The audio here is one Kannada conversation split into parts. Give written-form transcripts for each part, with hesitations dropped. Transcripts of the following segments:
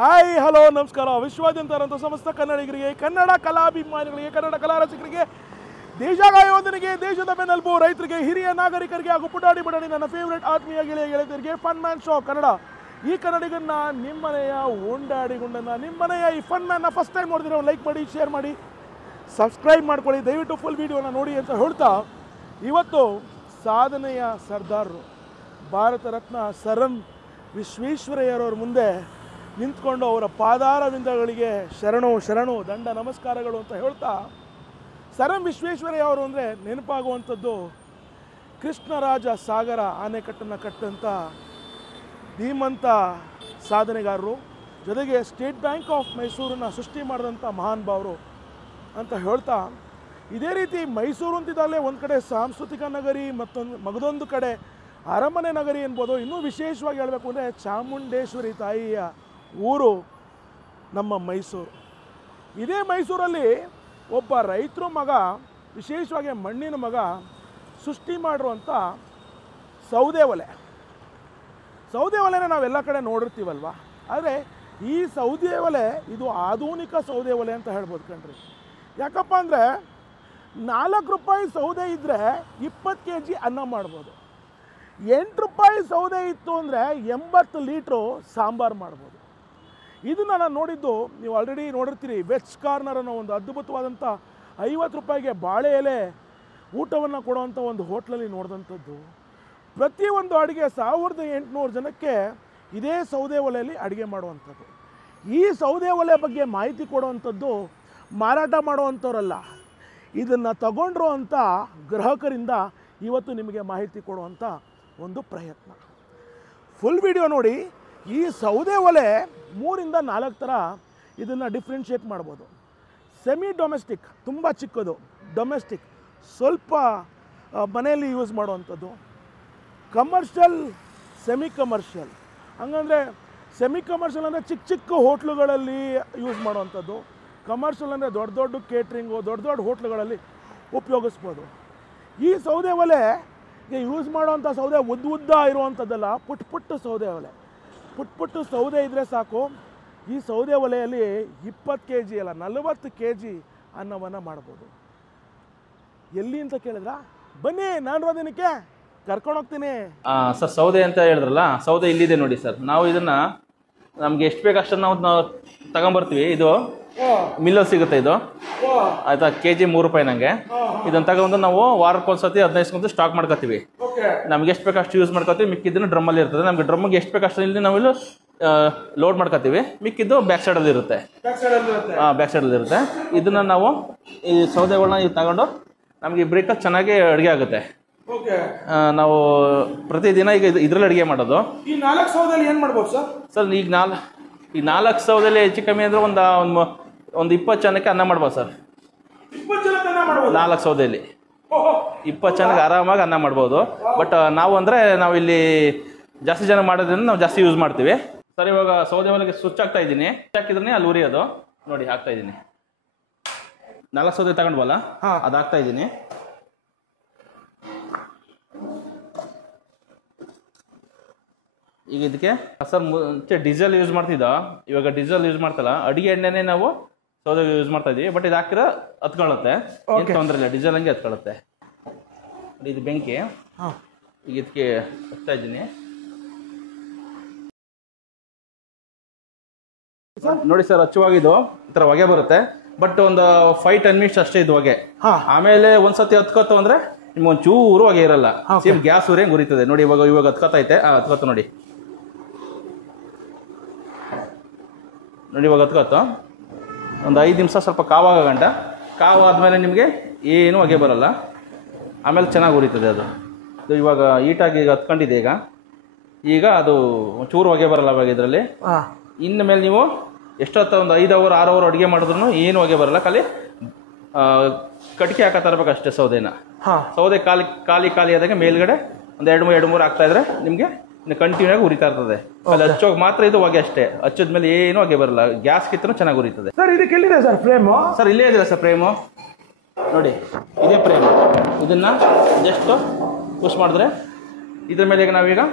ಹಾಯ್ ಹಲೋ ನಮಸ್ಕಾರ. ವಿಶ್ವಾದ್ಯಂತ ಸಮಸ್ತ ಕನ್ನಡಿಗರಿಗೆ, ಕನ್ನಡ ಕಲಾಭಿಮಾನಿಗಳಿಗೆ, ಕನ್ನಡ ಕಲಾ ರಸಿಕರಿಗೆ, ದೇಶಾಗ ಯೋಧನಿಗೆ, ದೇಶದ ಬೆನ್ನೆಲುಬು ರೈತರಿಗೆ, ಹಿರಿಯ ನಾಗರಿಕರಿಗೆ ಹಾಗೂ ಪುಟಾಣಿ ಬಡಾಣಿ ನನ್ನ ಫೇವ್ರೇಟ್ ಆತ್ಮೀಯ ಗೆಳೆಯರಿಗೆ ಫನ್ ಮ್ಯಾನ್ ಶೋ ಕನ್ನಡ. ಈ ಕನ್ನಡಿಗನ್ನ ನಿಮ್ಮನೆಯ ಉಂಡಾಡಿಗುಂಡನ್ನ ನಿಮ್ಮನೆಯ ಈ ಫನ್ ಮ್ಯಾನ್ನ ಫಸ್ಟ್ ಟೈಮ್ ನೋಡಿದ್ರೆ ಲೈಕ್ ಮಾಡಿ, ಶೇರ್ ಮಾಡಿ, ಸಬ್ಸ್ಕ್ರೈಬ್ ಮಾಡ್ಕೊಳ್ಳಿ. ದಯವಿಟ್ಟು ಫುಲ್ ವಿಡಿಯೋನ ನೋಡಿ ಅಂತ ಹೇಳ್ತಾ, ಇವತ್ತು ಸಾಧನೆಯ ಸರ್ದಾರರು ಭಾರತ ರತ್ನ ಸರ್ ಎಂ ವಿಶ್ವೇಶ್ವರಯ್ಯರವ್ರ ಮುಂದೆ ನಿಂತ್ಕೊಂಡು ಅವರ ಪಾದಾರವಿಂದಗಳಿಗೆ ಶರಣು ಶರಣು ದಂಡ ನಮಸ್ಕಾರಗಳು ಅಂತ ಹೇಳ್ತಾ, ಸರ್ ಎಂ ವಿಶ್ವೇಶ್ವರಯ್ಯ ಅವರು ಅಂದರೆ ನೆನಪಾಗುವಂಥದ್ದು ಕೃಷ್ಣರಾಜ ಸಾಗರ ಆಣೆಕಟ್ಟನ್ನು ಕಟ್ಟಂಥ ಧೀಮಂತ ಸಾಧನೆಗಾರರು, ಜೊತೆಗೆ ಸ್ಟೇಟ್ ಬ್ಯಾಂಕ್ ಆಫ್ ಮೈಸೂರನ್ನು ಸೃಷ್ಟಿ ಮಾಡಿದಂಥ ಮಹಾನ್ ಭಾವರು ಅಂತ ಹೇಳ್ತಾ, ಇದೇ ರೀತಿ ಮೈಸೂರು ಅಂತಿದ್ದಾಗಲೇ ಒಂದು ಕಡೆ ಸಾಂಸ್ಕೃತಿಕ ನಗರಿ, ಮಗದೊಂದು ಕಡೆ ಅರಮನೆ ನಗರಿ ಎನ್ಬೋದು. ಇನ್ನೂ ವಿಶೇಷವಾಗಿ ಹೇಳಬೇಕು ಅಂದರೆ ಚಾಮುಂಡೇಶ್ವರಿ ತಾಯಿಯ ಊರು ನಮ್ಮ ಮೈಸೂರು. ಇದೇ ಮೈಸೂರಲ್ಲಿ ಒಬ್ಬ ರೈತರ ಮಗ, ವಿಶೇಷವಾಗಿ ಮಣ್ಣಿನ ಮಗ ಸೃಷ್ಟಿ ಮಾಡಿರುವಂಥ ಸೌದೆ ಒಲೆನ ನಾವೆಲ್ಲ ಕಡೆ ನೋಡಿರ್ತೀವಲ್ವ. ಆದರೆ ಈ ಸೌದೆ ಒಲೆ ಇದು ಆಧುನಿಕ ಸೌದೆ ಒಲೆ ಅಂತ ಹೇಳ್ಬೋದು ಕಣ್ರಿ. ಯಾಕಪ್ಪ ಅಂದರೆ 4 ರೂಪಾಯಿ ಸೌದೆ ಇದ್ದರೆ 20 kg ಅನ್ನ ಮಾಡ್ಬೋದು. 8 ರೂಪಾಯಿ ಸೌದೆ ಇತ್ತು ಅಂದರೆ 80 ಲೀಟ್ರು ಸಾಂಬಾರು ಮಾಡ್ಬೋದು. ಇದನ್ನು ನಾನು ನೋಡಿದ್ದು, ನೀವು ಆಲ್ರೆಡಿ ನೋಡಿರ್ತೀರಿ, ವೆಜ್ ಕಾರ್ನರ್ ಅನ್ನೋ ಒಂದು ಅದ್ಭುತವಾದಂಥ 50 ರೂಪಾಯಿಗೆ ಬಾಳೆ ಎಲೆ ಊಟವನ್ನು ಕೊಡುವಂಥ ಒಂದು ಹೋಟ್ಲಲ್ಲಿ ನೋಡಿದಂಥದ್ದು. ಪ್ರತಿಯೊಂದು ಅಡುಗೆ 1800 ಜನಕ್ಕೆ ಇದೇ ಸೌದೆ ಒಲೆಯಲ್ಲಿ ಅಡುಗೆ ಮಾಡುವಂಥದ್ದು. ಈ ಸೌದೆ ಒಲೆ ಬಗ್ಗೆ ಮಾಹಿತಿ ಕೊಡುವಂಥದ್ದು ಮಾರಾಟ ಮಾಡುವಂಥವ್ರಲ್ಲ, ಇದನ್ನು ತಗೊಂಡ್ರು ಅಂತ ಗ್ರಾಹಕರಿಂದ ಇವತ್ತು ನಿಮಗೆ ಮಾಹಿತಿ ಕೊಡುವಂಥ ಒಂದು ಪ್ರಯತ್ನ. ಫುಲ್ ವಿಡಿಯೋ ನೋಡಿ. ಈ ಸೌದೆ ಒಲೆ 3 ರಿಂದ 4 ಥರ ಇದನ್ನು ಡಿಫ್ರೆನ್ಷಿಯೇಟ್ ಮಾಡ್ಬೋದು. ಸೆಮಿ ಡೊಮೆಸ್ಟಿಕ್ ತುಂಬ ಚಿಕ್ಕದು, ಡೊಮೆಸ್ಟಿಕ್ ಸ್ವಲ್ಪ ಮನೆಯಲ್ಲಿ ಯೂಸ್ ಮಾಡುವಂಥದ್ದು, ಕಮರ್ಷಿಯಲ್, ಸೆಮಿ ಕಮರ್ಷಿಯಲ್. ಹಂಗಂದರೆ ಸೆಮಿ ಕಮರ್ಷಿಯಲ್ ಅಂದರೆ ಚಿಕ್ಕ ಚಿಕ್ಕ ಹೋಟ್ಲುಗಳಲ್ಲಿ ಯೂಸ್ ಮಾಡುವಂಥದ್ದು, ಕಮರ್ಷಿಯಲ್ ಅಂದರೆ ದೊಡ್ಡ ದೊಡ್ಡ ಕೇಟ್ರಿಂಗು, ದೊಡ್ಡ ದೊಡ್ಡ ಹೋಟ್ಲುಗಳಲ್ಲಿ ಉಪಯೋಗಿಸ್ಬೋದು. ಈ ಸೌದೆ ಒಲೆಗೆ ಯೂಸ್ ಮಾಡುವಂಥ ಸೌದೆ ಉದ್ದ ಇರುವಂಥದ್ದಲ್ಲ, ಪುಟ್ಟ ಸೌದೆ ಒಲೆ. ಪುಟ್ಟ ಸೌದೆ ಇದ್ದರೆ ಸಾಕು. ಈ ಸೌದೆ ಒಲೆಯಲ್ಲಿ 20 kg ಅಲ್ಲ 40 kg ಅನ್ನವನ್ನು ಮಾಡ್ಬೋದು. ಎಲ್ಲಿ ಅಂತ ಕೇಳಿದ್ರ, ಬನ್ನಿ ನಾನು ದಿನಕ್ಕೆ ಕರ್ಕೊಂಡು ಹೋಗ್ತೀನಿ. ಸರ್ ಸೌದೆ ಅಂತ ಹೇಳಿದ್ರಲ್ಲ, ಸೌದೆ ಇಲ್ಲಿದೆ ನೋಡಿ ಸರ್. ನಾವು ಇದನ್ನ ನಮ್ಗೆ ಎಷ್ಟು ಬೇಕು ಅಷ್ಟನ್ನು ನಾವು ತಗೊಂಬರ್ತೀವಿ. ಇದು ಮಿಲ್ಲಲ್ಲಿ ಸಿಗುತ್ತೆ ಇದು, ಆಯ್ತಾ. kg 3 ರೂಪಾಯಿ ನಂಗೆ. ಇದನ್ನ ತಗೊಂಡು ನಾವು ವಾರಕ್ಕೊಂದ್ಸತಿ 15 ದಿವಸ ಸ್ಟಾಕ್ ಮಾಡ್ಕೋತೀವಿ. ನಮ್ಗೆ ಎಷ್ಟು ಬೇಕು ಅಷ್ಟು ಯೂಸ್ ಮಾಡ್ಕೋತೀವಿ. ಮಿಕ್ಕಿದ್ದನ್ನು ಡ್ರಮ್ಮಲ್ಲಿ ಇರ್ತದೆ. ನಮ್ಗೆ ಡ್ರಮ್ಗೆ ಎಷ್ಟು ಬೇಕು ಅಷ್ಟು ಇಲ್ಲಿ ನಾವು ಲೋಡ್ ಮಾಡ್ಕೋತೀವಿ. ಮಿಕ್ಕಿದ್ದು ಬ್ಯಾಕ್ ಸೈಡಲ್ಲಿ ಇರುತ್ತೆ. ಬ್ಯಾಕ್ ಸೈಡಲ್ಲಿ ಇರುತ್ತೆ. ಇದನ್ನ ನಾವು ಈ ಸೌದೆಗಳನ್ನ ಇದು ತಗೊಂಡು ನಮ್ಗೆ ಬ್ರೇಕಲ್ಲಿ ಚೆನ್ನಾಗಿ ಅಡುಗೆ ಆಗುತ್ತೆ. ನಾವು ಪ್ರತಿದಿನ ಈಗ ಇದರಲ್ಲಿ ಅಡುಗೆ ಮಾಡೋದು. ಈ 4 ಸೌದೆಯಲ್ಲಿ ಏನು ಮಾಡ್ಬೋದು ಸರ್? ಸರ್ ಈಗ 4 ಸೌದೆಯಲ್ಲಿ ಹೆಚ್ಚು ಕಮ್ಮಿ ಅಂದರೆ ಒಂದು 20 ಜನಕ್ಕೆ ಅನ್ನ ಮಾಡ್ಬೋದು ಸರ್. 20 ಜನಕ್ಕೆ ಅನ್ನ ಮಾಡ್ಬೋದು 4 ಸೌದೆಯಲ್ಲಿ. 20 ಜನಕ್ಕೆ ಆರಾಮಾಗಿ ಅನ್ನ ಮಾಡ್ಬೋದು. ಬಟ್ ನಾವು ಇಲ್ಲಿ ಜಾಸ್ತಿ ಜನ ಮಾಡೋದ್ರಿಂದ ನಾವು ಜಾಸ್ತಿ ಯೂಸ್ ಮಾಡ್ತೀವಿ ಸರ್. ಇವಾಗ ಸೌದೆ ಒಲೆಗೆ ಸ್ವಿಚ್ ಹಾಕ್ತಾ ಇದ್ದೀನಿ. ಹಾಕಿದ್ರೆ ಅಲ್ಲಿ ಉರಿಯೋದು ನೋಡಿ, ಹಾಕ್ತಾ ಇದ್ದೀನಿ. 4 ಸೌದೆ ತಗೊಂಡ್ವಲ್ಲ, ಅದು ಹಾಕ್ತಾ ಇದ್ದೀನಿ. ಈಗ ಇದಕ್ಕೆ ಸರ್ ಮುಂಚೆ ಡೀಸೆಲ್ ಯೂಸ್ ಮಾಡ್ತಿದ್ದ, ಇವಾಗ ಡೀಸೆಲ್ ಯೂಸ್ ಮಾಡ್ತಲ್ಲ, ಅಡಿಗೆ ಎಣ್ಣೆನೇ ನಾವು ಸೌದೆ ಯೂಸ್ ಮಾಡ್ತಾ ಇದೀವಿ. ಬಟ್ ಇದು ಹಾಕಿದ್ರೆ ಹತ್ಕೊಳ್ಳುತ್ತೆ, ಏನು ತೊಂದರೆ ಇಲ್ಲ. ಡೀಸೆಲ್ ಹಂಗೆ ಹತ್ಕೊಳ್ಳುತ್ತೆ. ಇದು ಬೆಂಕಿ. ಈಗ ಇದಕ್ಕೆ ಹಚ್ತಾ ಇದ್ದೀನಿ ನೋಡಿ ಸರ್. ಹಚ್ಚುವಾಗಿದ್ದು ಈ ಥರ ಹೊಗೆ ಬರುತ್ತೆ. ಬಟ್ ಒಂದು 5-10 ಮಿನಿಟ್ಸ್ ಅಷ್ಟೇ ಇದು ಹೊಗೆ. ಆಮೇಲೆ ಒಂದ್ಸತಿ ಹತ್ಕೋತು ಅಂದ್ರೆ ನಿಮ್ಗೆ ಒಂಚೂರು ಹೊಗೆ ಇರಲ್ಲ. ಸೇಮ್ ಗ್ಯಾಸ್ ಉರಿ ಹೆಂಗೆ ಉರಿತದೆ ನೋಡಿ. ಇವಾಗ ಹತ್ಕೋತೈತೆ, ಹತ್ಕೋತು ನೋಡಿ. ಇವಾಗ ಹತ್ಕೋತು ಒಂದು 5 ನಿಮಿಷ ಸ್ವಲ್ಪ ಕಾವಾಗ ಗಂಟ. ಕಾವಾದ್ಮೇಲೆ ನಿಮಗೆ ಏನು ಹೊಗೆ ಬರಲ್ಲ. ಆಮೇಲೆ ಚೆನ್ನಾಗಿ ಉರಿತದೆ ಅದು. ಇವಾಗ ಈಟಾಗಿ ಈಗ ಹತ್ಕೊಂಡಿದೆ. ಈಗ ಅದು ಒಂಚೂರು ಹೊಗೆ ಬರಲ್ಲ ಅವಾಗ ಇದರಲ್ಲಿ. ಇನ್ನು ಮೇಲೆ ನೀವು ಎಷ್ಟೊತ್ತ ಒಂದು 5 ಅವರ್ 6 ಅವರ್ ಅಡುಗೆ ಮಾಡಿದ್ರು ಏನು ಹೊಗೆ ಬರಲ್ಲ. ಖಾಲಿ ಕಟ್ಗೆ ಹಾಕತ್ತಾ ಇರ್ಬೇಕು ಅಷ್ಟೇ ಸೌದೆನ. ಸೌದೆ ಖಾಲಿ ಆದಾಗ ಮೇಲ್ಗಡೆ ಒಂದು 2-3 ಹಾಕ್ತಾ ಇದ್ರೆ ನಿಮಗೆ ಕಂಟಿನ್ಯೂ ಆಗಿ ಉರಿತಾ ಇರ್ತದೆ. ಅಲ್ಲಿ ಹಚ್ಚೋಗಿ ಮಾತ್ರ ಇದು ಹೊಗೆ ಅಷ್ಟೇ. ಹಚ್ಚೋದ್ಮೇಲೆ ಏನು ಹೊಗೆ ಬರಲ್ಲ. ಗ್ಯಾಸ್ ಕಿತ್ತೂ ಚೆನ್ನಾಗಿ ಉರಿತದೆ ಸರ್. ಇದಕ್ಕೆ ಎಲ್ಲಿದೆ ಸರ್ ಫ್ರೇಮು? ಸರ್ ಇಲ್ಲೇ ಇದೆ ಸರ್ ಫ್ರೇಮು ನೋಡಿ. ಇದೇ ಫ್ರೇಮ್. ಇದನ್ನ ಜಸ್ಟ್ ಪುಷ್ ಮಾಡಿದ್ರೆ ಇದ್ರ ಮೇಲೆ ನಾವೀಗ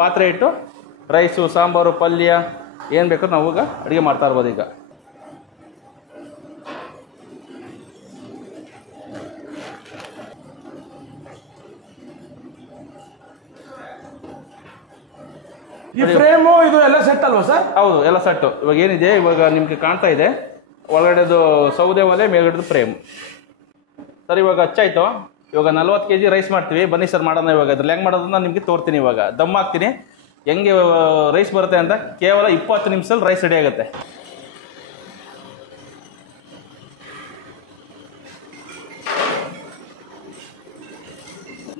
ಪಾತ್ರೆ ಇಟ್ಟು ರೈಸು, ಸಾಂಬಾರು, ಪಲ್ಯ ಏನು ಬೇಕೋ ನಾವು ಈಗ ಅಡುಗೆ ಮಾಡ್ತಾ ಇರ್ಬೋದು. ಈಗ ಈ ಫ್ರೇಮು ಇದು ಎಲ್ಲ ಸೆಟ್ ಅಲ್ವಾ ಸರ್? ಹೌದು, ಎಲ್ಲ ಸೆಟ್ಟು. ಇವಾಗ ಏನಿದೆ, ಇವಾಗ ನಿಮಗೆ ಕಾಣ್ತಾ ಇದೆ ಒಳಗಡೆದು ಸೌದೆ ಒಲೆ, ಮೇಲ್ಗಡೆದು ಫ್ರೇಮ್ ಸರ್. ಇವಾಗ ಹಚ್ಚಾಯ್ತು. ಇವಾಗ 40 kg ರೈಸ್ ಮಾಡ್ತೀವಿ. ಬನ್ನಿ ಸರ್ ಮಾಡೋಣ. ಇವಾಗ ಅದ್ರಲ್ಲಿ ಹೆಂಗೆ ಮಾಡೋದನ್ನ ನಿಮಗೆ ತೋರ್ತೀನಿ. ಇವಾಗ ದಮ್ ಹಾಕ್ತೀನಿ, ಹೆಂಗೆ ರೈಸ್ ಬರುತ್ತೆ ಅಂತ. ಕೇವಲ 20 ನಿಮಿಷದಲ್ಲಿ ರೈಸ್ ರೆಡಿ ಆಗುತ್ತೆ.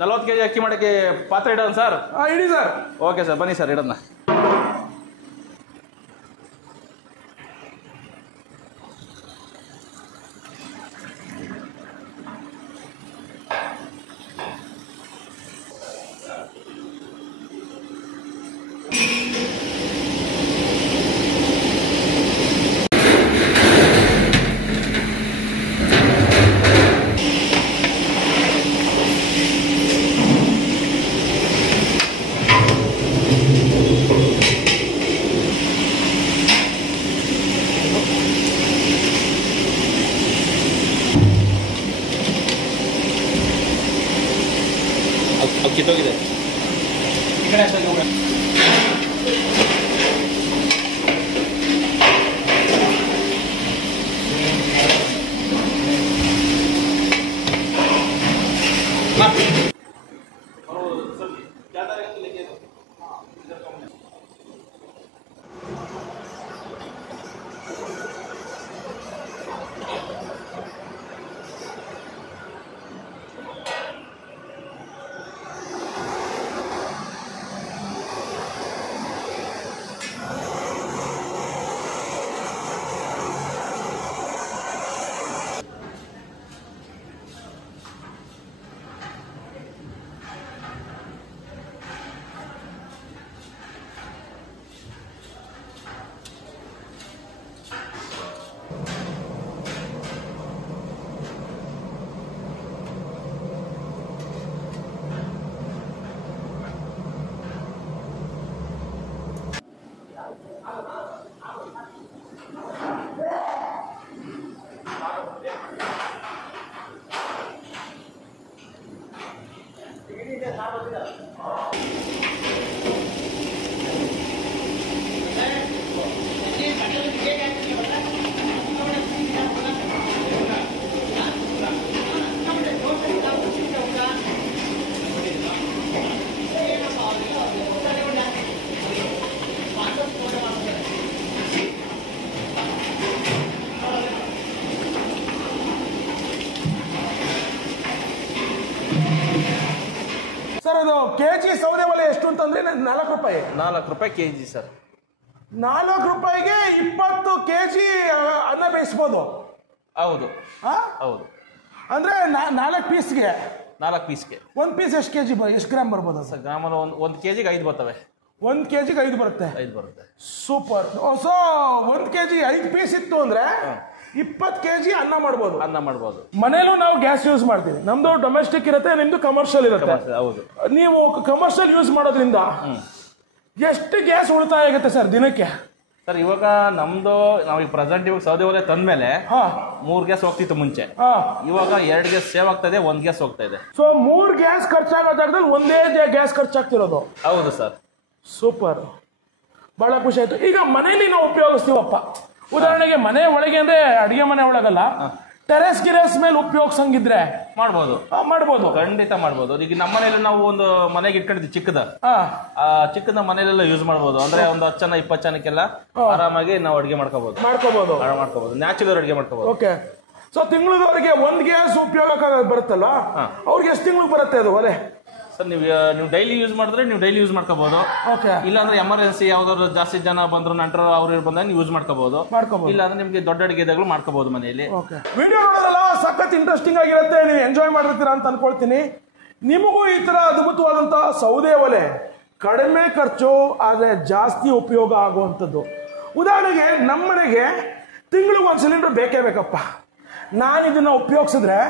ನಲ್ವತ್ತು kg ಅಕ್ಕಿ ಮಾಡೋಕ್ಕೆ ಪಾತ್ರೆ ಇಡೋಣ ಸರ್? ಇಡಿ ಸರ್. ಓಕೆ ಸರ್, ಬನ್ನಿ ಸರ್ ಇಡೋಣ. ಕಿತ್ತೋಗಿದೆ ಈ ಕಡೆ. ಸರ್ ಅದು ಕೆಜಿ ಸೌದೆ ಒಲೆ ಎಷ್ಟು ಅಂತಂದ್ರೆ 4 ರೂಪಾಯಿ. 4 ರೂಪಾಯಿ kg ಸರ್. 4 ರೂಪಾಯಿಗೆ 20 kg ಅನ್ನ ಬೇಯಿಸ್ಬೋದು. ಹೌದು ಹೌದು. ಅಂದ್ರೆ 4 ಪೀಸ್ಗೆ 4 ಪೀಸ್ಗೆ ಒಂದು ಪೀಸ್ ಎಷ್ಟು ಕೆಜಿ ಎಷ್ಟು ಗ್ರಾಮ್ ಬರ್ಬೋದು ಸರ್? ಗ್ರಾಮದ ಒಂದು kgಗೆ 5 ಬರ್ತವೆ. 1 kgಗೆ 5 ಬರುತ್ತೆ. 5 ಬರುತ್ತೆ. ಸೂಪರ್. ಸೊ 1 kg 5 ಪೀಸ್ ಇತ್ತು ಅಂದ್ರೆ 20 kg ಅನ್ನ ಮಾಡ್ಬೋದು. ಮನೇಲೂ ನಾವು ಗ್ಯಾಸ್ ಯೂಸ್ ಮಾಡ್ತೀವಿ. ನಮ್ದು ಡೊಮೆಸ್ಟಿಕ್ ಇರುತ್ತೆ, ನಿಮ್ದು ಕಮರ್ಷಿಯಲ್ ಇರುತ್ತೆ. ಹೌದು. ನೀವು ಕಮರ್ಷಿಯಲ್ ಯೂಸ್ ಮಾಡೋದ್ರಿಂದ ಎಷ್ಟು ಗ್ಯಾಸ್ ಉಳಿತಾಯ ಆಗುತ್ತೆ ಸರ್ ದಿನಕ್ಕೆ? ಸರ್ ಇವಾಗ ನಾವು ಈಗ ಪ್ರೆಸೆಂಟ್ ಇವಾಗ ಸೌದೆ ಒಲೆ ತಂದ್ಮೇಲೆ 3 ಗ್ಯಾಸ್ ಹೋಗ್ತಿತ್ತು ಮುಂಚೆ. ಇವಾಗ 2 ಗ್ಯಾಸ್ ಸೇವ್ ಆಗ್ತಾ ಇದೆ, 1 ಗ್ಯಾಸ್ ಹೋಗ್ತಾ ಇದೆ. ಸೊ 3 ಗ್ಯಾಸ್ ಖರ್ಚಾಗೋ ಜಾಗದಲ್ಲಿ ಒಂದೇ ಗ್ಯಾಸ್ ಖರ್ಚಾಗ್ತಿರೋದು. ಹೌದು ಸರ್. ಸೂಪರ್, ಬಹಳ ಖುಷಿ ಆಯ್ತು. ಈಗ ಮನೇಲಿ ನಾವು ಉಪಯೋಗಿಸ್ತೀವಪ್ಪ, ಉದಾಹರಣೆಗೆ ಮನೆ ಒಳಗೆ ಅಂದ್ರೆ ಅಡಿಗೆ ಮನೆ ಒಳಗಲ್ಲ, ಟೆರೆಸ್ ಗಿರೆಸ್ ಮೇಲೆ ಉಪಯೋಗಿಸಂಗಿದ್ರೆ ಮಾಡ್ಬೋದು. ಖಂಡಿತ ಮಾಡ್ಬೋದು. ಈಗ ನಮ್ಮ ಮನೇಲಿ ನಾವು ಒಂದು ಮನೆಗೆ ಇಟ್ಕೊಂಡಿದ್ವಿ ಚಿಕ್ಕದ, ಚಿಕ್ಕದ ಮನೇಲೆಲ್ಲ ಯೂಸ್ ಮಾಡ್ಬೋದು. ಅಂದ್ರೆ ಒಂದು 10 ಜನ 20 ಜನಕ್ಕೆಲ್ಲ ಆರಾಮಾಗಿ ನಾವು ಅಡಿಗೆ ಮಾಡ್ಕೋಬಹುದು. ನ್ಯಾಚುರಲ್ ಅಡಿಗೆ ಮಾಡ್ಕೋಬಹುದು. ಓಕೆ. ಸೊ ತಿಂಗಳವರೆಗೆ 1 ಗ್ಯಾಸ್ ಉಪಯೋಗ ಬರುತ್ತಲ್ಲ, ಅವ್ರಿಗೆ ಎಷ್ಟು ತಿಂಗಳಿಗೆ ಬರುತ್ತೆ ಅದು ಒಲೆ? ಸರ್ ನೀವು ಡೈಲಿ ಯೂಸ್ ಮಾಡಿದ್ರೆ ನೀವು ಡೈಲಿ ಯೂಸ್ ಮಾಡ್ಕೋಬಹುದು. ಇಲ್ಲಾಂದ್ರೆ ಎಮರ್ಜೆನ್ಸಿ ಯಾವ್ದಾದ್ರು ಜಾಸ್ತಿ ಜನ ಬಂದ್ರು ನಂತರ ಅವ್ರು ಬಂದಾಗ ನೀವು ಯೂಸ್ ಮಾಡ್ಕೋಬಹುದು. ಇಲ್ಲಾಂದ್ರೆ ನಿಮ್ಗೆ ದೊಡ್ಡ ಅಡಿಗೆಗಳು ಮಾಡ್ಕೋಬಹುದು ಮನೆಯಲ್ಲಿ. ವಿಡಿಯೋ ನೋಡೋದಲ್ಲ ಸಖತ್ ಇಂಟ್ರೆಸ್ಟಿಂಗ್ ಆಗಿರುತ್ತೆ, ನೀವು ಎಂಜಾಯ್ ಮಾಡಿರ್ತೀರಾ ಅಂತ ಅನ್ಕೊಳ್ತೀನಿ. ನಿಮಗೂ ಈ ತರ ಅದ್ಭುತವಾದಂತ ಸೌದೆ ಒಲೆ ಕಡಿಮೆ ಖರ್ಚು ಆದ್ರೆ ಜಾಸ್ತಿ ಉಪಯೋಗ ಆಗುವಂಥದ್ದು. ಉದಾಹರಣೆಗೆ ನಮ್ಮನೆಗೆ ತಿಂಗಳಿಗೆ 1 ಸಿಲಿಂಡರ್ ಬೇಕೇ ಬೇಕಪ್ಪ. ನಾನು ಇದನ್ನ ಉಪಯೋಗಿಸಿದ್ರೆ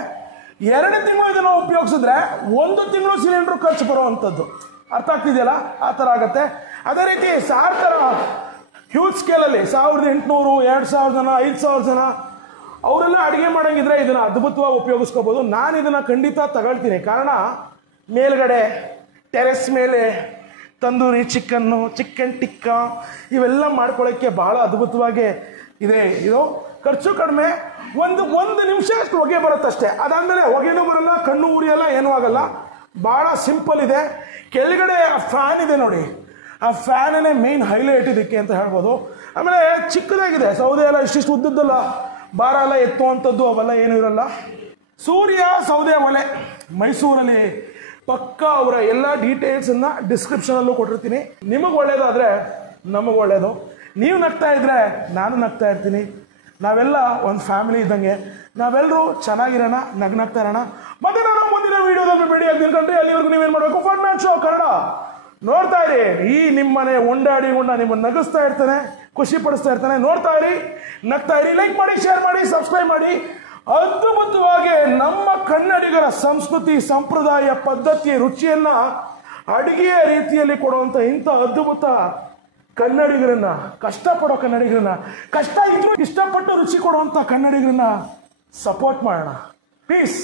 2 ತಿಂಗಳು ಇದನ್ನ ಉಪಯೋಗಿಸಿದ್ರೆ 1 ತಿಂಗಳು ಸಿಲಿಂಡರ್ ಖರ್ಚು ಬರುವಂಥದ್ದು. ಅರ್ಥ ಆಗ್ತಿದೆಯಲ್ಲ? ಆ ಥರ ಆಗತ್ತೆ. ಅದೇ ರೀತಿ ಸಾರ್ ಥರ ಹ್ಯೂಜ್ ಸ್ಕೇಲಲ್ಲಿ 1800, 2000 ಜನ, 5000 ಜನ ಅವರೆಲ್ಲ ಅಡುಗೆ ಮಾಡೋಂಗಿದ್ರೆ ಇದನ್ನು ಅದ್ಭುತವಾಗಿ ಉಪಯೋಗಿಸ್ಕೋಬೋದು. ನಾನು ಇದನ್ನು ಖಂಡಿತ ತಗೊಳ್ತೀನಿ. ಕಾರಣ ಮೇಲ್ಗಡೆ ಟೆರೆಸ್ ಮೇಲೆ ತಂದೂರಿ ಚಿಕನ್ನು, ಚಿಕನ್ ಟಿಕ್ಕಾ ಇವೆಲ್ಲ ಮಾಡ್ಕೊಳ್ಳೋಕ್ಕೆ ಭಾಳ ಅದ್ಭುತವಾಗಿ ಇದೆ. ಇದು ಖರ್ಚು ಕಡಿಮೆ, ಒಂದು ನಿಮಿಷ ಅಷ್ಟು ಹೊಗೆ ಬರುತ್ತಷ್ಟೇ. ಅದಾದಮೇಲೆ ಹೊಗೆನೂ ಬರಲ್ಲ, ಕಣ್ಣು ಉರಿಯಲ್ಲ, ಏನೂ ಆಗಲ್ಲ. ಭಾಳ ಸಿಂಪಲ್ ಇದೆ. ಕೆಳಗಡೆ ಫ್ಯಾನ್ ಇದೆ ನೋಡಿ, ಆ ಫ್ಯಾನೇ ಮೇನ್ ಹೈಲೈಟ್ ಇದಕ್ಕೆ ಅಂತ ಹೇಳ್ಬೋದು. ಆಮೇಲೆ ಚಿಕ್ಕದಾಗಿದೆ ಸೌದೆ ಎಲ್ಲ, ಇಷ್ಟಿಷ್ಟು ಉದ್ದದ್ದಲ್ಲ, ಭಾರ ಎಲ್ಲ ಎತ್ತುವಂಥದ್ದು ಅವೆಲ್ಲ ಏನೂ ಇರಲ್ಲ. ಸೂರ್ಯ ಸೌದೆ ಒಲೆ ಮೈಸೂರಲ್ಲಿ ಪಕ್ಕ ಅವರ ಎಲ್ಲ ಡೀಟೇಲ್ಸನ್ನು ಡಿಸ್ಕ್ರಿಪ್ಷನಲ್ಲೂ ಕೊಟ್ಟಿರ್ತೀನಿ. ನಿಮಗೆ ಒಳ್ಳೇದಾದರೆ ನಮಗೆ ಒಳ್ಳೇದು. ನೀವು ನಗ್ತಾ ಇದ್ರೆ ನಾನು ನಗ್ತಾ ಇರ್ತೀನಿ. ನಾವೆಲ್ಲ ಒಂದು ಫ್ಯಾಮಿಲಿ ಇದ್ದಂಗೆ, ನಾವೆಲ್ಲರೂ ಚೆನ್ನಾಗಿರೋಣ, ನಗ್ನಗ್ತಾ ಇರೋಣ. ಮತ್ತೆ ನಾನು ಮುಂದಿನ ವೀಡಿಯೋದಲ್ಲಿ ಭೇಟಿಯಾಗಿ ನಿಲ್ಕೊಂಡ್ರೆ ಅಲ್ಲಿವರೆಗೂ ನೀವೇನು ಮಾಡಬೇಕು, ಫನ್ ಮ್ಯಾನ್ ಶೋ ಕನ್ನಡ ನೋಡ್ತಾ ಇರಿ. ಈ ನಿಮ್ಮನೆ ಉಂಡಾಡಿ ನಿಮ್ಮನ್ನು ನಗಿಸ್ತಾ ಇರ್ತಾನೆ, ಖುಷಿ ಪಡಿಸ್ತಾ ಇರ್ತಾನೆ. ನೋಡ್ತಾ ಇರಿ, ನಗ್ತಾ ಇರಿ. ಲೈಕ್ ಮಾಡಿ, ಶೇರ್ ಮಾಡಿ, ಸಬ್ಸ್ಕ್ರೈಬ್ ಮಾಡಿ. ಅದ್ಭುತವಾಗಿ ನಮ್ಮ ಕನ್ನಡಿಗರ ಸಂಸ್ಕೃತಿ, ಸಂಪ್ರದಾಯ, ಪದ್ಧತಿ, ರುಚಿಯನ್ನ ಅಡಿಗೆಯ ರೀತಿಯಲ್ಲಿ ಕೊಡುವಂಥ ಇಂಥ ಅದ್ಭುತ ಕನ್ನಡಿಗರನ್ನ, ಕಷ್ಟಪಡೋ ಕನ್ನಡಿಗರನ್ನ, ಕಷ್ಟ ಇದ್ರೂ ಇಷ್ಟಪಟ್ಟು ರುಚಿ ಕೊಡುವಂಥ ಕನ್ನಡಿಗರನ್ನ ಸಪೋರ್ಟ್ ಮಾಡೋಣ. ಪೀಸ್.